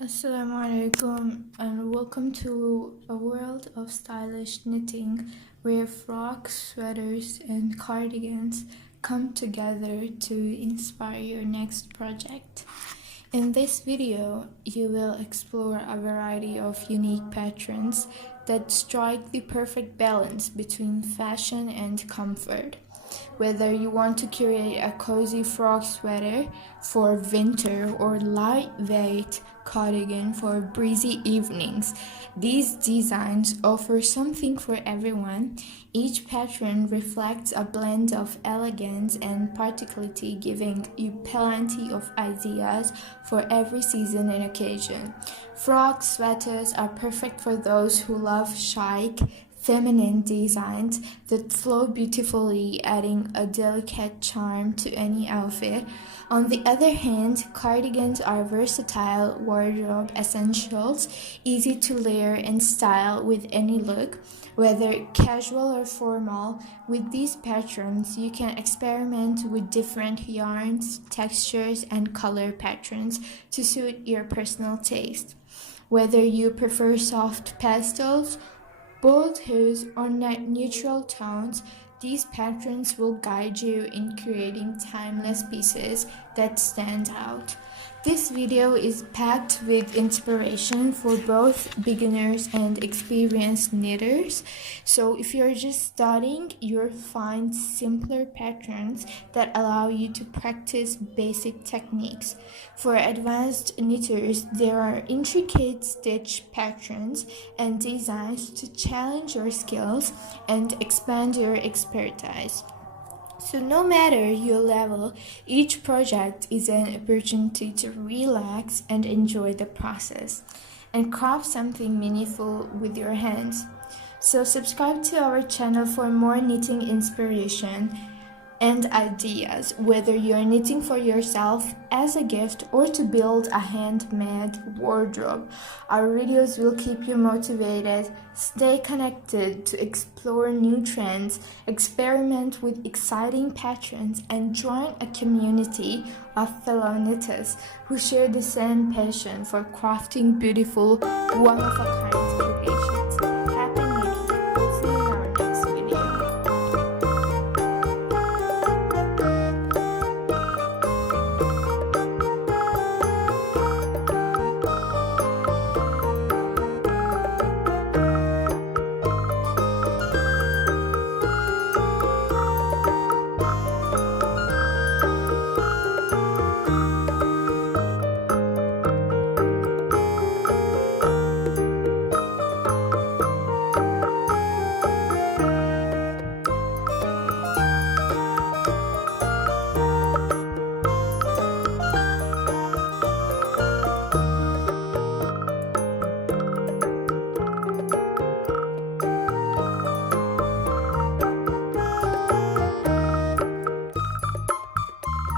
Assalamu alaikum and welcome to a world of stylish knitting where frocks, sweaters and cardigans come together to inspire your next project. In this video, you will explore a variety of unique patterns that strike the perfect balance between fashion and comfort. Whether you want to create a cozy frock sweater for winter or lightweight cardigan for breezy evenings, these designs offer something for everyone. Each pattern reflects a blend of elegance and practicality, giving you plenty of ideas for every season and occasion. Frock sweaters are perfect for those who love chic, feminine designs that flow beautifully, adding a delicate charm to any outfit. On the other hand, cardigans are versatile wardrobe essentials, easy to layer and style with any look. Whether casual or formal, with these patterns you can experiment with different yarns, textures, and color patterns to suit your personal taste. Whether you prefer soft pastels, bold hues or neutral tones, these patterns will guide you in creating timeless pieces that stand out. This video is packed with inspiration for both beginners and experienced knitters. So if you're just starting, you'll find simpler patterns that allow you to practice basic techniques. For advanced knitters, there are intricate stitch patterns and designs to challenge your skills and expand your expertise. So no matter your level, each project is an opportunity to relax and enjoy the process and craft something meaningful with your hands. So subscribe to our channel for more knitting inspiration and ideas, whether you're knitting for yourself as a gift or to build a handmade wardrobe. Our videos will keep you motivated, stay connected to explore new trends, experiment with exciting patterns, and join a community of fellow knitters who share the same passion for crafting beautiful, one-of-a-kind